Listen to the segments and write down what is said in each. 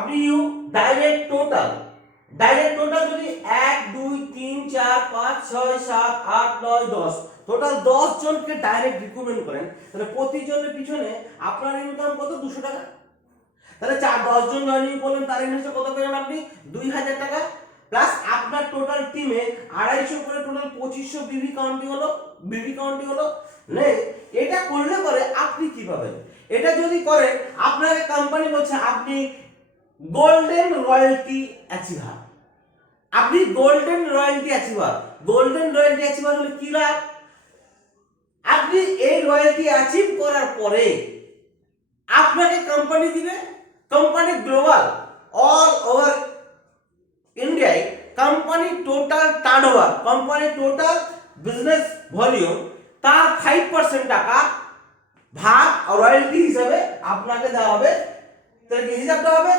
আপনি direct total যদি 1 2 3 4 5 6 7 8 9 10 total 10 জনকে ডাইরেক্ট রিক্রুটমেন্ট করেন, তাহলে প্রতিজনের পিছনে আপনার ইনকাম কত? 200 টাকা। তাহলে 10 জন জয়েনিং করলেন, তার ইনভেস্ট কত পেলেন আপনি? 2000 টাকা। প্লাস আপনার টোটাল টিমে 250 করে টোটাল 2500 বিবি কাউন্টিং হলো। এটা করলে পরে আপনি কি পাবেন? এটা যদি করেন, আপনাকে কোম্পানি বলছে আপনি গোল্ডেন রয়্যালটি অ্যাচিভার। আপনি গোল্ডেন রয়্যালটি অ্যাচিভার হলে কি লাভ? আপনি এই রয়্যালটি অ্যাচিভ করার পরে আপনাকে কোম্পানি দিবে, কোম্পানি গ্লোবাল অল ওভার ইন্ডিয়ায় company total turnover, company total business volume তার 5% টাকা ভাগ রয়্যালটি হিসাবে আপনাকে দেওয়া হবে। তাহলে কি হিসাবটা হবে?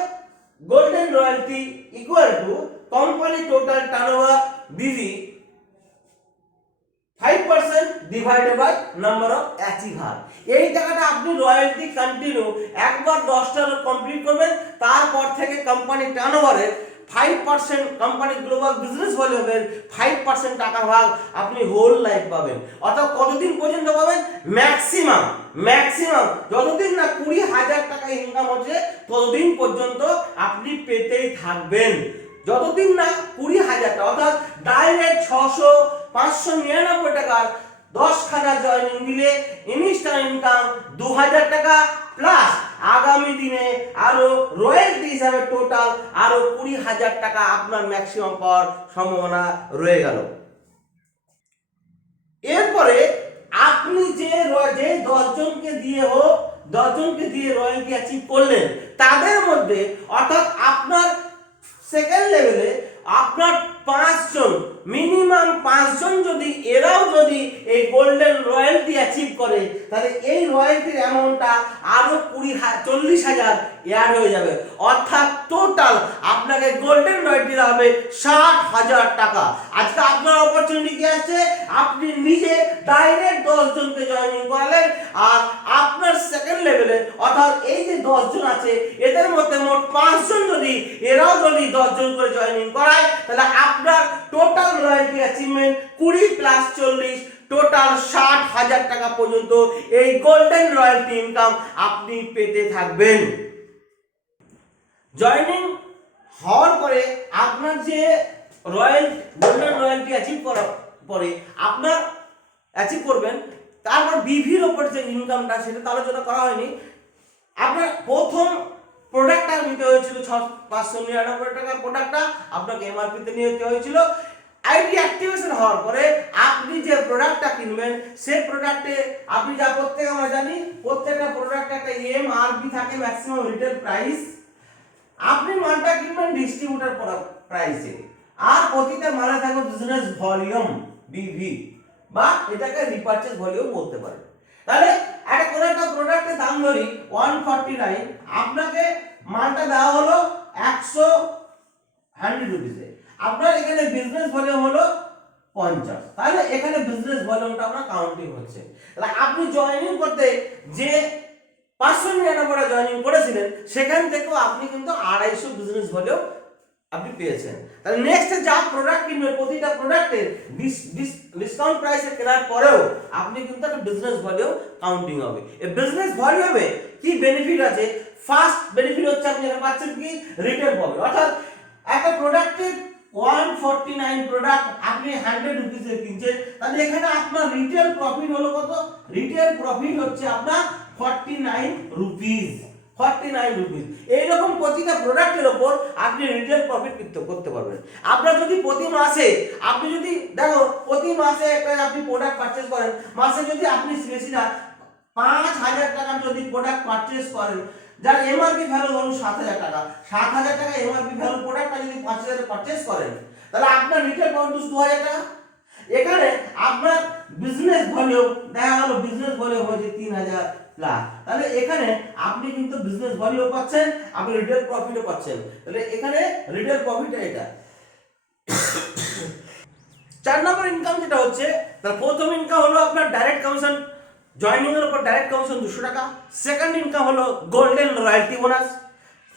Golden royalty equal to company total turnover বিভি 5% divided by number of achiever. এই টাকাটা আপনি রয়্যালটি কন্টিনিউ একবার 10টা কমপ্লিট করবেন, তারপর থেকে কোম্পানি টার্নওভারের 5% কোম্পানি গ্লোবাল বিজনেস ভলিউমের 5% টাকা ভাগ আপনি হোল লাইফ পাবেন। অর্থাৎ কতদিন পর্যন্ত পাবেন? ম্যাক্সিমাম যতদিন না 20,000 টাকা ইনকাম হচ্ছে ততদিন পর্যন্ত আপনি পেতেই থাকবেন। যতদিন না 20,000 টাকা, অর্থাৎ ডাইরেক্ট 599 টাকার 10,000 জয়েনিং দিলে ইনস্ট্যান্ট ইনকাম 2,000 টাকা, প্লাস আগামী দিনে আরো রয়্যালটি হিসাবে টোটাল আরো 20,000 টাকা আপনার ম্যাক্সিমাম পাওয়ার সম্ভাবনা রয়ে গেল। এরপরে আপনি যে 10 জনকে দিয়ে রয়্যালটি অ্যাচিভ করলেন, তাদের মধ্যে অর্থাৎ আপনার সেকেন্ড লেভেলে আপনার 5 জন, মিনিমাম 5 জন যদি এরাও যদি এই গোল্ডেন রয়্যালটি অ্যাচিভ করে, তাহলে এই রয়্যালটির অ্যামাউন্টটা আরো 40,000 অ্যাড হয়ে যাবে। অর্থাৎ টোটাল আপনাকে গোল্ডেন রয়্যালটি দেওয়া হবে 60,000 টাকা। আজকে আপনার অপরচুনিটি কি আছে? আপনি নিজে ডাইরেক্ট 10 জনকে জয়েনিং করালেন, আর আপনার সেকেন্ড লেভেলে অর্থাৎ এই যে 10 জন আছে এদের মধ্যে মোট 5 জন যদি এরাও যদি 10 জন করে জয়েনিং করায়, তাহলে আপনার total royalty achievement 20 plus 40 total 60,000 টাকা পর্যন্ত এই গোল্ডেন রয়্যালটি ইনকাম আপনি পেতে থাকবেন। জয়েনিং হওয়ার পরে আপনার যে গোল্ডেন রয়্যালটি অ্যাচিভ করার পরে আপনার অ্যাচিভ করবেন, তারপর বিভির ওপর যে ইনকামটা সেটা তো আলোচনা করা হয়নি। আপনার প্রথম প্রোডাক্টটা নিতে হয়েছিল 599 টাকা, প্রোডাক্টটা আপনাকে এমআরপিতে নিতে হয়েছিল। আইডি অ্যাক্টিভেশন হওয়ার পরে আপনি যে প্রোডাক্টটা কিনবেন সেই প্রোডাক্টে আপনি আমরা জানি প্রত্যেকটা প্রোডাক্টে একটা এমআরপি থাকে, ম্যাক্সিমাম রিটেল প্রাইস। আপনি মালটা কিনবেন ডিস্ট্রিবিউটর প্রাইসে, আর প্রতিটা মালে থাকবে বিজনেস ভলিউম বিভি, বা এটাকে রিপারচেজ ভলিউম বলতে পারেন। তাহলে কোন একটা প্রোডাক্টের দাম ধরি 149, আপনাকে মালটা দেওয়া হলো 100 রুপিসে, আপনার এখানে বিজনেস ভলিউম হলো 50। তাহলে এখানে বিজনেস ভলিউমটা আপনার কাউন্টিং হচ্ছে। তাহলে আপনি জয়েনিং করতে যে 599 জয়েনিং করেছিলেন, সেখান থেকেও আপনি কিন্তু 250 বিজনেস ভলিউম আপনি পেয়েছেন। তাহলে নেক্সট যা প্রোডাক্ট কিনবেন, প্রতিটা প্রোডাক্টের ডিসকাউন্ট প্রাইসে কেনার পরেও আপনি কিন্তু একটা বিজনেস ভলিউম কাউন্টিং হবে। এই বিজনেস ভলিউমে কি বেনিফিট আছে? ফার্স্ট বেনিফিট হচ্ছে আপনি এখানে পাচ্ছেন কি রিটেল প্রফিট। অর্থাৎ একটা প্রোডাক্টের 149 প্রোডাক্ট আপনি 100 রুপিসে কিনছেন, তাহলে এখানে আপনার রিটেল প্রফিট হলো কত? রিটেল প্রফিট হচ্ছে আপনার 49 রুপিস। এইরকম প্রতিটা প্রোডাক্টের উপর আপনি রিটেল প্রফিট করতে পারবেন। আপনার যদি প্রতি মাসে আপনি যদি প্রতি মাসে একটা আপনি প্রোডাক্ট পারচেজ করেন, মাসে যদি আপনি বেশি না 5,000 টাকার যদি প্রোডাক্ট পারচেজ করেন, যার এমআরপি ভ্যালু ধরুন 7,000 টাকা, 7,000 টাকা এমআরপি ভ্যালু প্রোডাক্টটা যদি 5,000 পারচেজ করেন, তাহলে আপনার রিটেল প্রফিট 2,000 টাকা। এখানে আপনার বিজনেস ভলিউম দেখা গেল বিজনেস ভলিউম হয়েছে 3,000 প্লাস, তাহলে এখানে আপনি কিন্তু বিজনেস ভলিউম পাচ্ছেন, আপনি রিটেল প্রফিটও পাচ্ছেন। তাহলে এখানে রিটেল প্রফিট এটা 4 নম্বর ইনকাম যেটা হচ্ছে, তার প্রথম ইনকাম হলো আপনার ডাইরেক্ট কমিশন, জয়েনিং এর উপর ডাইরেক্ট কমিশন 200 টাকা। সেকেন্ড ইনকাম হলো golden royalty bonus.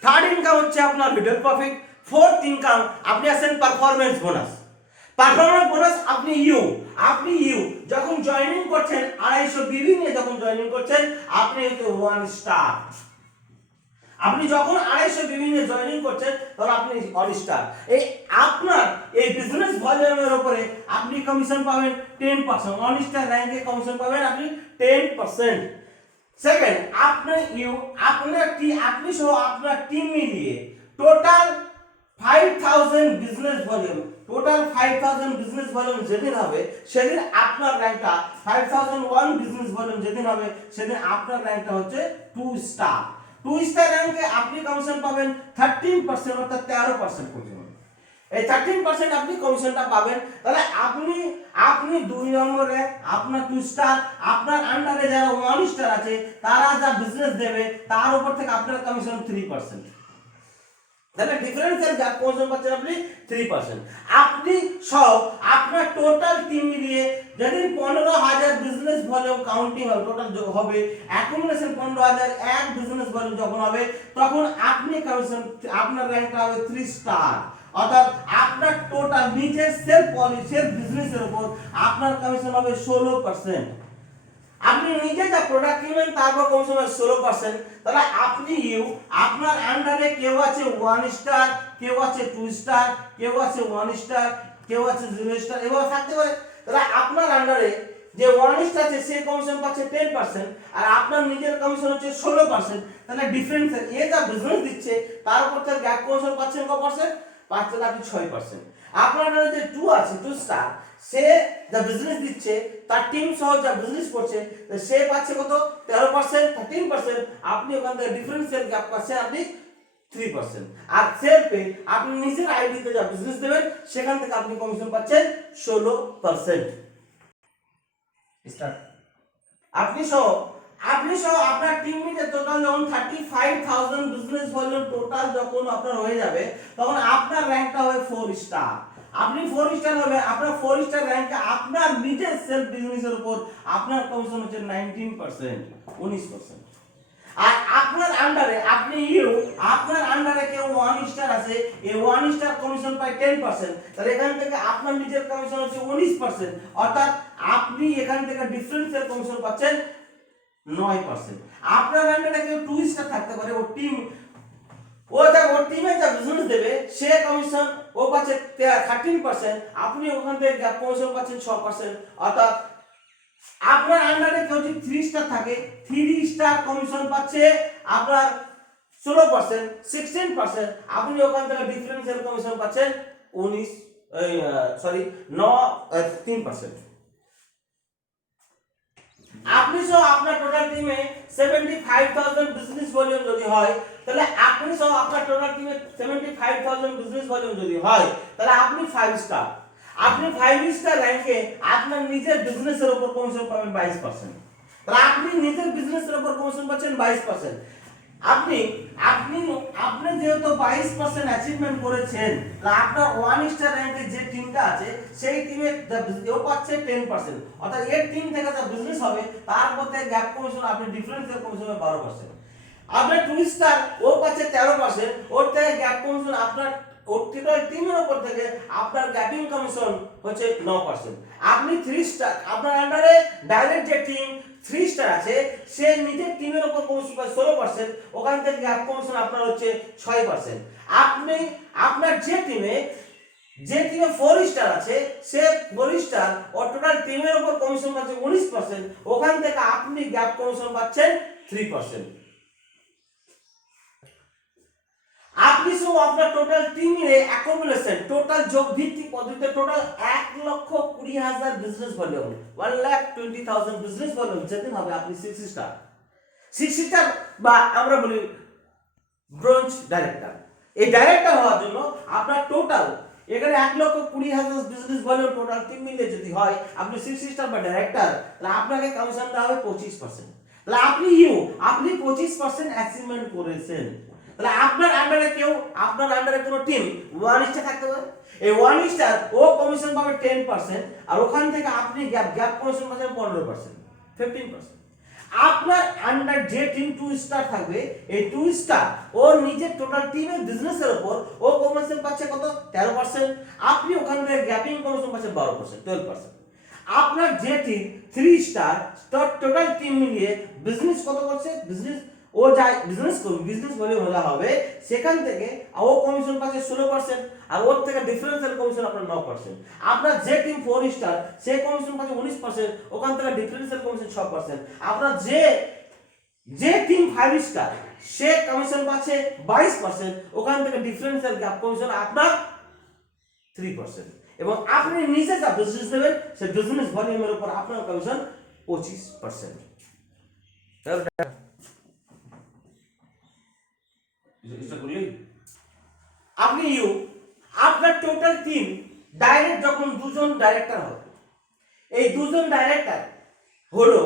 Third income হচ্ছে আপনার মিডল প্রফিট, ফোর্থ ইনকাম আপনি আছেন পারফরম্যান্স বোনাস। পারফরম্যান্স বোনাস আপনি ইউ যখন জয়েনিং করছেন 250 বিবি নিয়ে যখন জয়েনিং করছেন আপনি হচ্ছে 1 স্টার। আপনি যখন 250 বিবি নিয়ে জয়েনিং করছেন তখন আপনি 1 স্টার। এই আপনার এই বিজনেস ভলিউমের উপরে আপনি কমিশন পাবেন 10%। 1 স্টার র‍্যাঙ্কে কমিশন পাবেন আপনি 10%। সেকেন্ড, আপনি সহ আপনার টিম মিলিয়ে টোটাল 5000 বিজনেস ভলিউম, যেদিন হবে সেদিন আপনার র্যাঙ্কটা 5001 বিজনেস ভলিউম যেদিন হবে সেদিন আপনার র্যাঙ্কটা হচ্ছে 2 স্টার। 2 স্টার র্যাঙ্কে আপনি কমিশন পাবেন 13%, অর্থাৎ 13% পর্যন্ত। এই 13% আপনি কমিশনটা পাবেন। তাহলে আপনি 2 নম্বরে আপনার 2 স্টার, আপনার আন্ডারে যারা 1 স্টার আছে তারা যা বিজনেস দেবে তার উপর থেকে আপনার কমিশন 3%। তাহলে ডিফারেন্সিয়াল যা কমিশন পাচ্ছেন আপনি 3%। আপনি সব আপনার টোটাল টিম মিলিয়ে যেদিন 15000 বিজনেস ভলিউম কাউন্টিং হবে, টোটাল হবে অ্যাকুমুলেশন 15000 এক বিজনেস ভলিউম যখন হবে তখন আপনি কমিশন আপনার র্যাঙ্কটা হবে 3 স্টার। অর্থাৎ আপনার টোটাল নিজের সেলফ পলিসির বিজনেসের উপর আপনার কমিশন হবে 16%। আপনি নিজে যা প্রোডাক্ট কিনবেন তারপর কমিশন হবে 16%। তাহলে আপনার আন্ডারে কেউ আছে 1 স্টার, কেউ আছে 2 স্টার, কেউ আছে 1 স্টার, কেউ আছে 0 স্টার, এভাবে থাকতে পারে। তাহলে আপনার আন্ডারে যে 1 স্টার আছে সে কমিশন পাচ্ছে 10% আর আপনার নিজের কমিশন হচ্ছে 16%। তাহলে ডিফারেন্স এ যা বিজনেস দিচ্ছে তার উপর থেকে গ্যাপ কমিশন পাচ্ছেন কত পার্সেন্ট? পাচ্ছেন আপনি 6%। আপনার যে 2 আছে 2 স্টার, সে যা বিজনেস দিচ্ছে তার টিম সহ যা বিজনেস করছে সে পাচ্ছে কত? 13%, 13%। আপনি ওখান থেকে ডিফারেন্সিয়াল গ্যাপ পাচ্ছেন আপনি 3%। আর সেলফে আপনি নিজের আইডিতে যা বিজনেস দেবেন সেখান থেকে আপনি কমিশন পাচ্ছেন 16%। স্টার্ট। আপনি সহ আপনার টিম মিলে টোটাল যখন 35000 বিজনেস ভলিউম টোটাল যখন আপনার হয়ে যাবে তখন আপনার র্যাঙ্কটা হবে 4 স্টার। আপনি 4 স্টার হবে, আপনার 4 স্টার র্যাঙ্কে আপনার নিজের সেলফ বিজনেসের উপর আপনার কমিশন হচ্ছে 19%। আর আপনার আন্ডারে আপনার আন্ডারে কেউ 1 স্টার আছে, এই 1 স্টার কমিশন পায় 10%। তাহলে এখান থেকে আপনার নিজের কমিশন হচ্ছে 19%। অর্থাৎ আপনি এখান থেকে ডিফারেন্সিয়াল কমিশন পাচ্ছেন 9%। আপনার আন্ডারে কেউ 2 স্টার থাকতে পারে, ওর টিমে যা বিজনেস দেবে সে কমিশন ও পাচ্ছে 13%, আপনি ওখান থেকে গ্যাপ কমিশন পাচ্ছেন 6%। অর্থাৎ আপনার আন্ডারে কেউ যদি 3 স্টার থাকে 3 স্টার কমিশন পাচ্ছে আপনার 16%, আপনি ওখান থেকে ডিফারেন্সিয়াল কমিশন পাচ্ছেন 3%। আপনি সহ আপনার টোটাল টিমে 75000 বিজনেস ভলিউম যদি হয় তাহলে আপনি সহ আপনার টোটাল টিমে 75000 বিজনেস ভলিউম যদি হয় তাহলে আপনি 5 স্টার। আপনি 5 স্টার র্যাঙ্কে আপনার নিজের বিজনেসের উপর কমিশন পাবেন 22%। তাহলে আপনি নিজের বিজনেসের উপর কমিশন পাচ্ছেন 22%। আপনি যেহেতু 22% অ্যাচিভমেন্ট করেছেন তাহলে আপনার 1 স্টার র্যাঙ্কে যে টিমটা আছে সেই টিমে ও পাচ্ছে 10%। অর্থাৎ এর টিম থেকে যা বিজনেস হবে তার মধ্যে গ্যাপ কমিশন আপনি ডিফারেন্সিয়াল কমিশন হবে 12%। আপনার 2 স্টার ও পাচ্ছে 13%, ওর থেকে গ্যাপ কমিশন আপনার টোটাল টিমের উপর থেকে আপনার গ্যাপিং কমিশন হচ্ছে 9%। আপনি 3 স্টার, আপনার আন্ডারে ডাইরেক্ট যে টিম 3 স্টার আছে সে নিজের টিমের উপর কমিশন পায় 16%, ওখান থেকে গ্যাপ কমিশন আপনার হচ্ছে 6%। আপনার যে টিমে 4 স্টার আছে সে 4 স্টার ও টোটাল টিমের উপর কমিশন পাচ্ছে 19%, ওখান থেকে আপনি গ্যাপ কমিশন পাচ্ছেন 3%। আপনি সহ আপনার টোটাল টিমের অ্যাকুমুলেশন টোটাল যোগ ভিত্তিক পদ্ধতিতে total 1,20,000 business volume 1,20,000 business volume যেদিন হবে আপনি 6 স্টার বা আমরা বলি ব্রোঞ্জ ডাইরেক্টর। এই ডাইরেক্টর হওয়ার জন্য আপনার টোটাল এখানে 1,20,000 বিজনেস ভলিউম টোটাল টিম মিলে যদি হয় আপনি 6 স্টার বা ডাইরেক্টর তাহলে আপনাকে কমিশন দেওয়া হবে 25%। তাহলে আপনি 25% অ্যাচিভমেন্ট করেছেন। তাহলে আপনার আন্ডারে কোনো টিম 1 স্টার থাকতে পারে, এই 1 স্টার ও কমিশন পাবে 10% আর ওখান থেকে আপনি গ্যাপ কমিশন পাচ্ছেন 15%, 15%। আপনার আন্ডার যে টিম 2 স্টার থাকবে, এই 2 স্টার ওর নিজের টোটাল টিমের বিজনেসের উপর ও কমিশন পাচ্ছে কত 13%, আপনি ওখান থেকে গ্যাপিং কমিশন পাচ্ছেন 12%, 12%। আপনার যে টিম 3 স্টার টোটাল টিম মিলিয়ে বিজনেস কত করছে, বিজনেস ও যা বিজনেস করবে, বিজনেস ভলিউম হলে হবে, সেখান থেকে ও কমিশন পাচ্ছে 16%, আর ওর থেকে ডিফারেন্সিয়াল কমিশন আপনার 9%। আপনার যে টিম 4 স্টার সে কমিশন পাচ্ছে 19%, ওখান থেকে ডিফারেন্সিয়াল কমিশন 6%। আপনার যে টিম 5 স্টার সে কমিশন পাচ্ছে 22%, ওখান থেকে ডিফারেন্সিয়াল গ্যাপ কমিশন আপনার 3%। এবং আপনি নিজে যা বিজনেস দেবেন সে বিজনেস ভলিউমের উপর আপনার কমিশন 25%। আপনি আপনার টোটাল টিম ডাইরেক্ট যখন দুজন ডাইরেক্টর হবে, এই দুজন ডাইরেক্টর হলো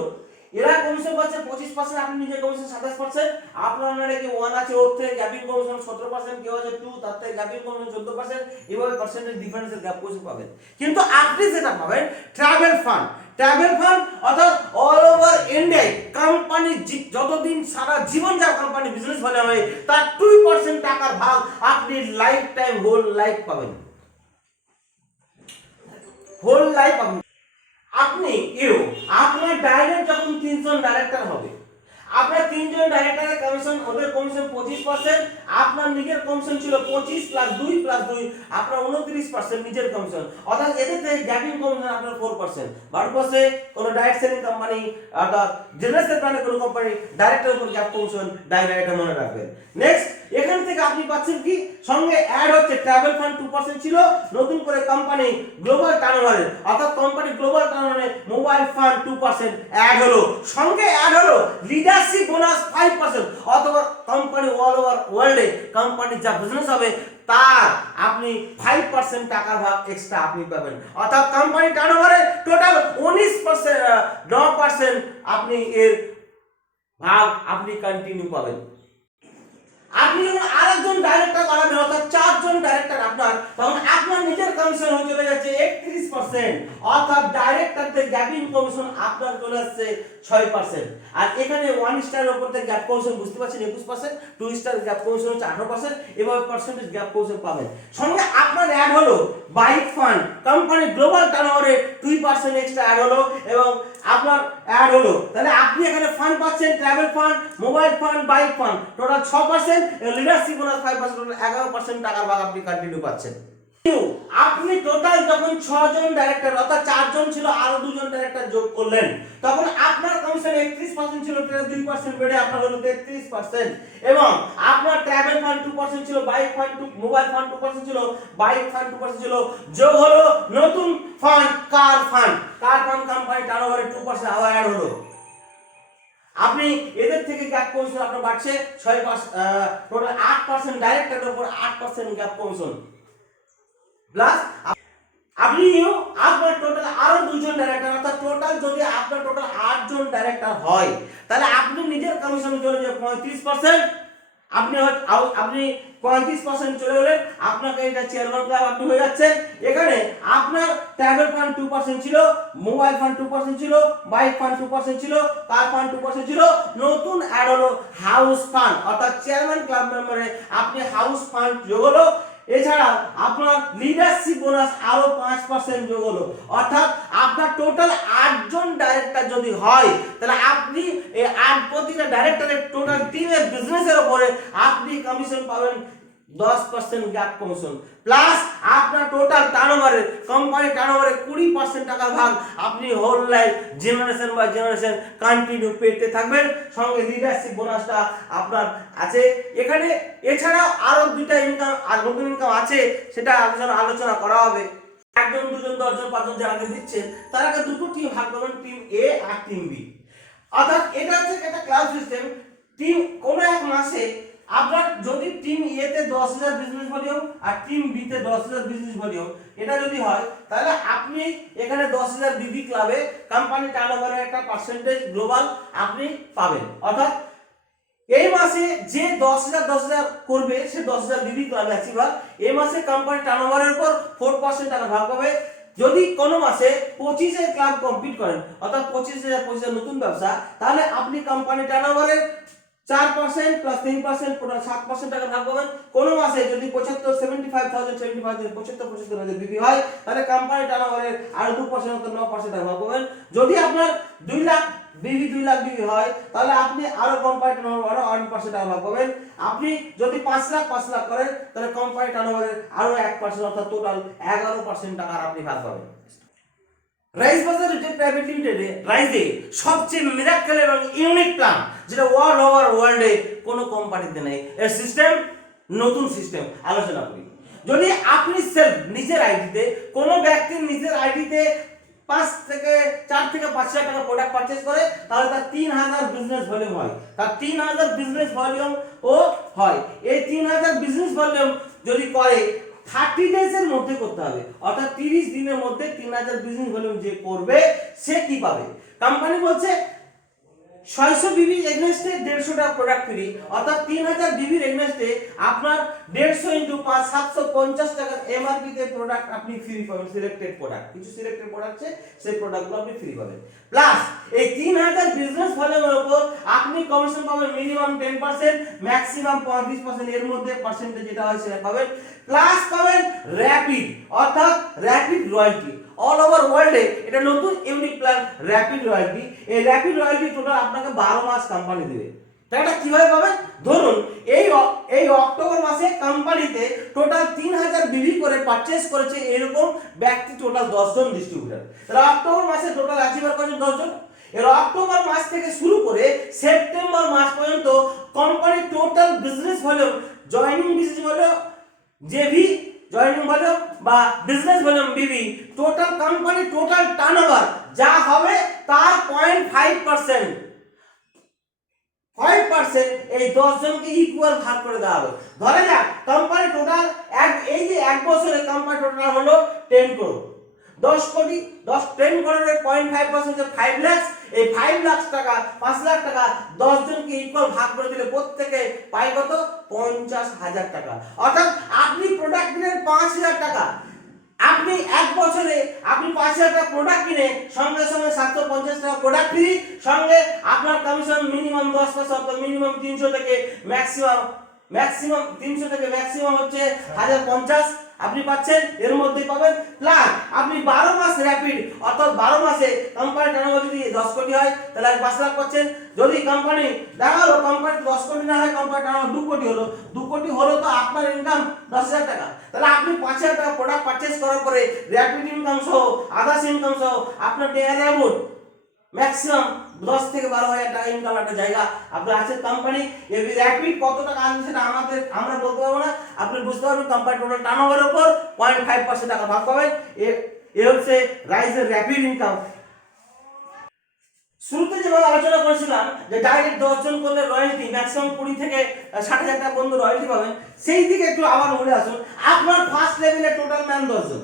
এরা কমিশন পাচ্ছে 25%, আপনি নিজে কমিশন 27%, আপনার নাকি 1 আছে ওর থেকে গ্যাপিং কমিশন 17%, কেউ আছে 2 তার থেকে গ্যাপিং কমিশন 14%, এভাবে পার্সেন্টেজ ডিফারেন্সের গ্যাপ কমিশন পাবেন। কিন্তু আপনি যেটা পাবেন ট্রাভেল ফান্ড অর্থাৎ অল ওভার ইন্ডিয়া কোম্পানি যতদিন সারা জীবন যা কোম্পানি বিজনেস ভালো হয় তার 2% টাকার ভাগ আপনি লাইফ টাইম হোল লাইফ পাবেন, হোল লাইফ পাবেন। আপনি আপনার ডাইরেক্ট যখন 3 জন ডাইরেক্টর হবে, আপনার 3 জন ডাইরেক্টরের কমিশন, ওদের কমিশন 25%, আপনার নিজের কমিশন ছিল 25 প্লাস 2 প্লাস 2 আপনার 29% নিজের কমিশন, অর্থাৎ এদের থেকে গ্যাপিং কমিশন আপনার 4%। ভারতবর্ষে কোনো ডাইরেক্ট সেলিং কোম্পানি অর্থাৎ জেনারেল প্ল্যানে কোনো কোম্পানি ডাইরেক্টের উপর গ্যাপ কমিশন ডাইরেক্ট, এটা মনে রাখবেন। নেক্সট এখান থেকে আপনি পাচ্ছেন কি সঙ্গে অ্যাড হচ্ছে ট্রাভেল ফান্ড 2% ছিল, নতুন করে কোম্পানি গ্লোবাল টার্নওভারে অর্থাৎ কোম্পানি গ্লোবাল টার্নওভারে মোবাইল ফান্ড 2% অ্যাড হলো, সঙ্গে অ্যাড হলো লিডারশিপ বোনাস 5%, অথবা কোম্পানি অল ওভার ওয়ার্ল্ডে কোম্পানি যা বিজনেস হবে তার আপনি 5% টাকার ভাগ এক্সট্রা আপনি পাবেন, অর্থাৎ কোম্পানি টার্নওভারে টোটাল 9% আপনি এর ভাগ আপনি কন্টিনিউ পাবেন। আপনি যখন আরেকজন ডাইরেক্টর বাড়াবেন অর্থাৎ 4 জন ডাইরেক্টর আপনার, তখন আপনার নিজের কমিশন হয়ে চলে যাচ্ছে 31%, অর্থাৎ ডাইরেক্টরদের গ্যাপিং কমিশন আপনার চলে আসছে 6%। আর এখানে 1 স্টারের উপর থেকে গ্যাপ কমিশন বুঝতে পারছেন 21%, 2 স্টার গ্যাপ কমিশন হচ্ছে 18%, এভাবে পার্সেন্টেজ গ্যাপ কমিশন পাবেন। সঙ্গে আপনার অ্যাড হলো বাইক ফান্ড, কোম্পানি গ্লোবাল টার্নওভারে 2% এক্সট্রা অ্যাড হলো, এবং আপনার অ্যাড হলো, তাহলে আপনি এখানে ফান্ড পাচ্ছেন travel fund, mobile fund, bike fund, total 6%, leadership bonus 5%, total 11% টাকার ভাগ আপনি কন্টিনিউ পাচ্ছেন। আপনি টোটাল যখন 6 জন ডাইরেক্টর অর্থাৎ 4 জন ছিল আরো 2 জন ডাইরেক্টর যোগ করলেন, তখন আপনার কমিশন 31% ছিল, 2% বেড়ে আপনার হলো 33%, এবং আপনার ট্রাভেল ফান্ড 2% ছিল, বাইক ফান্ড মোবাইল ফান্ড 2% ছিল, বাইক ফান্ড 2% ছিল, যোগ হলো নতুন ফান্ড কার ফান্ড কোম্পানি টার্নওভারে 2% আবার অ্যাড হলো। আপনি এদের থেকে গ্যাপ কমিশন আপনার বাড়ছে 6%, টোটাল 8% ডাইরেক্টরের উপর 8% গ্যাপ কমিশন প্লাস আপনি আপনার টোটাল আরো 2 জন ডাইরেক্টর, অর্থাৎ টোটাল যদি আপনার টোটাল 8 জন ডাইরেক্টর হয় তাহলে আপনি নিজের কমিশন চলে যাবে 35%, আপনি 35% চলে গেলেন, আপনাকে এটা চেয়ারম্যান ক্লাব আপনি হয়ে যাচ্ছেন। এখানে আপনার ট্রাভেল ফান্ড 2% ছিল, মোবাইল ফান্ড 2% ছিল, বাইক ফান্ড 2% ছিল, কার ফান্ড 2% ছিল, নতুন অ্যাড হলো হাউস ফান্ড, অর্থাৎ চেয়ারম্যান ক্লাব মেম্বারে আপনি হাউস ফান্ড যোগ হলো, এছাড়া আপনার লিডারশিপ বোনাস আরো 5% যোগ হলো, অর্থাৎ আপনার টোটাল 8 জন ডাইরেক্টর যদি হয় তাহলে আপনি এই 8 প্রতিটা ডাইরেক্টরের টোটাল টিমের বিজনেসের উপরে আপনি কমিশন পাবেন 10% গ্যাপ কমিশন, প্লাস আপনার টোটাল টার্নওভারে কোম্পানি টার্নওভারে 20% টাকার ভাগ আপনি whole life generation by generation continue পেতে থাকবেন। সঙ্গে লিডারশিপ বোনাসটা আপনার আছে এখানে, এছাড়াও আরো 2টা ইনকাম আর নতুন ইনকাম আছে, সেটা আলোচনা করা হবে। 1 জন 2 জন 10 জন 5 জন যারা দিচ্ছেন তারাকে দুটো টিম ভাগ করবেন, টিম এ আর টিম বি, অর্থাৎ এটা হচ্ছে একটা ক্লাস সিস্টেম। টিম কোন এক মাসে আপনার যদি টিম এ তে 10,000 বিজনেস ভলিউম আর টিম বি তে 10,000 বিজনেস ভলিউম এটা যদি হয় তাহলে আপনি এখানে 10,000 বিবি ক্লাবে কোম্পানি টার্নওভারের একটা পার্সেন্টেজ গ্লোবাল আপনি পাবেন, অর্থাৎ এই মাসে যে 10,000 করবে সে 10,000 বিবি ক্লাবে অ্যাচিভার এই মাসে কোম্পানি টার্নওভারের উপর 4% টাকা ভাগ পাবে, যদি কোনো মাসে 25,000 ক্লাব কমপ্লিট করেন অর্থাৎ 25,000 নতুন ব্যবসা, তাহলে আপনি কোম্পানি টার্নওভারের 4% প্লাস 3% টোটাল 7% টাকা ভাগ পাবেন। কোনো মাসে যদি 75,000 বিক্রি হয় তাহলে কোম্পানি টার্নওভারের আরো 2% অর্থাৎ 9% টাকা ভাগ পাবেন। যদি আপনার 2 লাখ বিবি 2 লাখ বিবি হয় তাহলে আপনি আরো কোম্পানি টার্নওভার আরো 1% টাকা ভাগ পাবেন। আপনি যদি 5 লাখ করেন তাহলে কোম্পানি টার্নওভারের আরো 1% অর্থাৎ টোটাল 11% টাকা আপনি ভাগ পাবেন। রাইজ বাজার প্রাইভেট লিমিটেডে রাইজে সবচেয়ে মিরাক্কেল এবং ইউনিক প্ল্যান যেটা ওয়ার্ল্ড ওভার ওয়ার্ল্ডে কোনো কোম্পানিতে নেই। এর সিস্টেম নতুন সিস্টেম আলোচনা করি। যদি আপনি সেলফ নিজের আইডিতে কোনো ব্যক্তির নিজের আইডিতে 4 থেকে 5 লাখ টাকা প্রোডাক্ট পারচেজ করে তাহলে তার 3000 বিজনেস ভলিউম হয়। তার 3000 বিজনেস ভলিউম ও হয়। এই 3000 বিজনেস ভলিউম যদি করে 30 ডেজ এর মধ্যে করতে হবে, অর্থাৎ 30 দিনের মধ্যে 3000 বিজনেস ভলিউম যে করবে সে কি পাবে? কোম্পানি বলছে 600 বিবি এগনেস্টে 150 টাকা প্রোডাক্ট ফ্রি, অর্থাৎ 3000 বিবির এগনেস্টে আপনার 150 ইনটু 5 750 টাকা এমআরপি তে প্রোডাক্ট আপনি ফ্রি পাবেন। সিলেক্টেড প্রোডাক্ট, কিছু সিলেক্টেড প্রোডাক্ট আছে সেই প্রোডাক্টগুলো আপনি ফ্রি পাবেন। প্লাস এই 3000 বিজনেস ভলিউমের উপর আপনি কমিশন পাবেন মিনিমাম 10%, ম্যাক্সিমাম 35%, এর মধ্যে পার্সেন্টেজ যেটা হয় সেটা পাবেন। প্লাস পাবেন র‍্যাপিড অর্থাৎ র‍্যাপিড রয়্যালটি। অল ওভার ওয়ার্ল্ডে এটা নতুন ইউনিক প্ল্যান র‍্যাপিড রয়্যালটি। এই র‍্যাপিড রয়্যালটি টোটাল আপনাকে 12 মাস কোম্পানি দেবে। এটা কিভাবে পাবেন? ধরুন এই অক্টোবর মাসে কোম্পানিতে টোটাল 3000 বিবি করে পারচেজ করেছে এরকম ব্যক্তি টোটাল 10 জন ডিস্ট্রিবিউটর। তাহলে অক্টোবর মাসে টোটাল অ্যাচিভার করেছেন 10 জন। এর অক্টোবর মাস থেকে শুরু করে সেপ্টেম্বর মাস পর্যন্ত কোম্পানির total business volume, joining business volume JV joining volume বা বিজনেস ভলিউম বিবি, টোটাল কোম্পানি টোটাল টার্নওভার যা হবে তার 5% এই 10 জনকে ইকুয়াল ভাগ করে দেওয়া হবে। ধরে যাক কোম্পানি টোটাল এই যে এক বছরে কোম্পানি টোটাল হলো 10 করোড়। 10 করোড়ের 0.5% যে 5 লাখ, এই 5 লাখ টাকা 5 লাখ টাকা 10 জনকে ইকুয়াল ভাগ করে দিলে প্রত্যেকে পায় কত? 50,000 টাকা। অর্থাৎ আপনি প্রোডাক্ট কিনেন 5000 টাকা, আপনি এক বছরে আপনি 5000 টাকা প্রোডাক্ট কিনে সঙ্গে সঙ্গে 750 টাকা প্রোডাক্ট ফ্রি, সঙ্গে আপনার কমিশন মিনিমাম 10%, অর্থাৎ মিনিমাম 300 থেকে ম্যাক্সিমাম 300 থেকে ম্যাক্সিমাম হচ্ছে 1050 আপনি পাচ্ছেন, এর মধ্যে পাবেন। প্লাস আপনি 12 মাস র‍্যাপিড অর্থাৎ 12 মাসে কোম্পানি টার্নওভার যদি 10 কোটি হয় তাহলে 5 লাখ পাচ্ছেন। যদি কোম্পানি দেখা হলো কোম্পানি 10 কোটি না হয় কোম্পানি টার্নওভার 2 কোটি হলো, 2 কোটি হলো তো আপনার ইনকাম 10,000 টাকা। তাহলে আপনি 5000 টাকা প্রোডাক্ট পারচেজ করার পরে র‍্যাপিড ইনকাম সহ আদার্স ইনকাম সহ আপনার ডেয়ার অ্যামাউন্ট ম্যাক্সিমাম 10 থেকে 12,000 টাকা ইনকাম একটা জায়গা আপনার আছে কোম্পানি। এই র‍্যাপিড কত টাকা আসবে সেটা আমরা বলতে পারবো না, আপনি বুঝতে পারবেন কোম্পানি টোটাল টার্নওভারের উপর 0.5% টাকা ভাগ পাবেন। এ হচ্ছে রাইজের র‍্যাপিড ইনকাম। শুরুতে যেভাবে আলোচনা করেছিলাম যে ডাইরেক্ট 10 জন করলে রয়্যালটি ম্যাক্সিমাম 20 থেকে 60,000 টাকা পর্যন্ত রয়্যালটি পাবেন, সেই দিকে একটু আবার ঘুরে আসুন। আপনার ফার্স্ট লেভেলে টোটাল ম্যান 10 জন।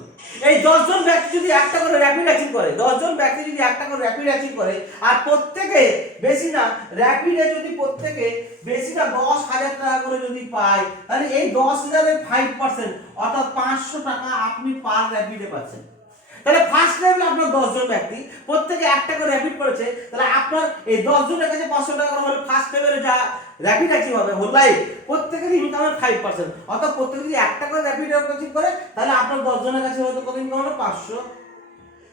এই 10 জন ব্যক্তি যদি একটা করে র‍্যাপিড অ্যাচিভ করে, 10 জন ব্যক্তি যদি একটা করে র‍্যাপিড অ্যাচিভ করে আর প্রত্যেকে বেশি না র‍্যাপিডে যদি প্রত্যেকে বেশি না 10,000 টাকা করে যদি পায় তাহলে এই 10,000 এর 5% অর্থাৎ 500 টাকা আপনি পার র‍্যাপিডে পাচ্ছেন। তাহলে ফার্স্ট লেভেলে আপনার 10 জন ব্যক্তি প্রত্যেকে একটা করে র‍্যাপিড করেছে, তাহলে আপনার এই 10 জনের কাছে 500 টাকা করে হলে ফার্স্ট লেভেলে যা র‍্যাপিড অ্যাচিভ হবে হোল লাইফ প্রত্যেকের ইনকামের 5%, অর্থাৎ প্রত্যেকে যদি একটা করে র‍্যাপিড অ্যাচিভ করে তাহলে আপনার 10 জনের কাছে হয়তো কত ইনকাম হলো? 500।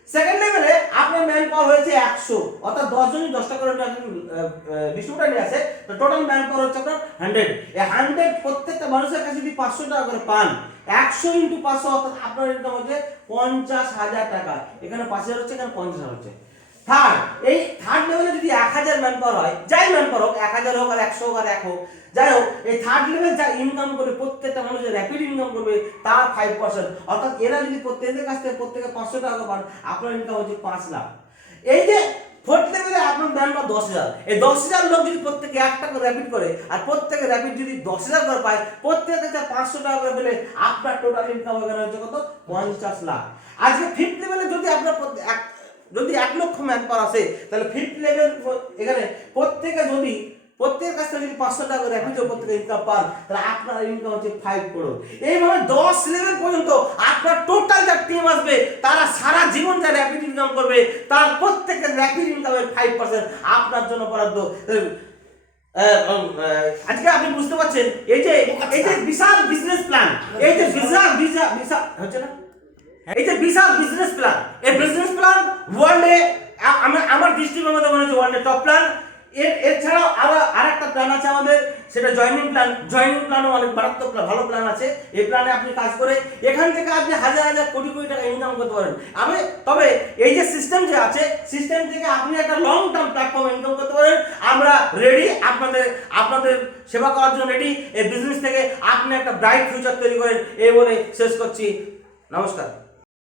সেকেন্ড লেভেলে আপনার ম্যান পাওয়ার হয়েছে 100, অর্থাৎ 10 জনই 10 টাকা করে ডিস্ট্রিবিউটর নিয়ে আসে, তো টোটাল ম্যান পাওয়ার হচ্ছে আপনার 100। এই 100 প্রত্যেকটা মানুষের কাছে যদি 500 টাকা করে পান, 100 ইনটু 500 অর্থাৎ আপনার ইনকাম হচ্ছে 50,000 টাকা। এখানে 5000 হচ্ছে, এখানে 50,000 হচ্ছে। থার্ড লেভেলে যদি 1000 ম্যান পাওয়ার হয়, যাই ম্যান পাওয়ার হোক, 1000 হোক আর 100 হোক আর 1 হোক, যাই হোক, এই থার্ড লেভেল যা ইনকাম করবে প্রত্যেকটা মানুষ র‍্যাপিড ইনকাম করবে তার 5%, অর্থাৎ এরা যদি প্রত্যেকের কাছ থেকে প্রত্যেকে 500 টাকা পান আপনার ইনকাম হচ্ছে 5 লাখ। এই যে ফোর্থ লেভেলে আপনার ম্যান পাওয়ার 10,000, এই 10,000 লোক যদি প্রত্যেকে 1 টাকা র‍্যাপিড করে আর প্রত্যেকে র‍্যাপিড যদি 10,000 করে পায়, প্রত্যেকের কাছে 500 টাকা করে পেলে আপনার টোটাল ইনকাম এখানে হচ্ছে কত? 50 লাখ। আজকে ফিফথ লেভেলে যদি আপনার যদি 1 লক্ষ ম্যান পাওয়ার আসে তাহলে ফিফথ লেভেল এখানে প্রত্যেকে যদি প্রত্যেকের কাছ থেকে যদি 500 টাকা করে র্যাপিডো প্রত্যেকে ইনকাম পান, তাহলে আপনার ইনকাম হচ্ছে 5 করোড়। এইভাবে 10 লেভেল পর্যন্ত আপনার টোটাল যা টিম আসবে তারা সারা জীবন যা র্যাপিড ইনকাম করবে তার প্রত্যেকের র্যাপিড ইনকামের 5% আপনার জন্য বরাদ্দ। আজকে আপনি বুঝতে পারছেন এই যে বিশাল বিজনেস প্ল্যান, এই যে বিশাল হচ্ছে না, এই যে বিশাল বিজনেস প্ল্যান, এই বিজনেস প্ল্যান ওয়ার্ল্ডে আমার দৃষ্টির মধ্যে মনে হচ্ছে ওয়ার্ল্ডে টপ প্ল্যান। এছাড়াও আরেকটা প্ল্যান আছে আমাদের, সেটা জয়েনিং প্ল্যান। জয়েনিং প্ল্যানও অনেক মারাত্মক ভালো প্ল্যান আছে। এই প্ল্যানে আপনি কাজ করে এখান থেকে আপনি হাজার হাজার কোটি কোটি টাকা ইনকাম করতে পারেন। তবে এই যে সিস্টেম যে আছে, সিস্টেম থেকে আপনি একটা লং টার্ম প্ল্যাটফর্ম ইনকাম করতে পারেন। আমরা রেডি, আপনাদের সেবা করার জন্য রেডি। এই বিজনেস থেকে আপনি একটা ব্রাইট ফিউচার তৈরি করেন, এই বলে শেষ করছি। নমস্কার।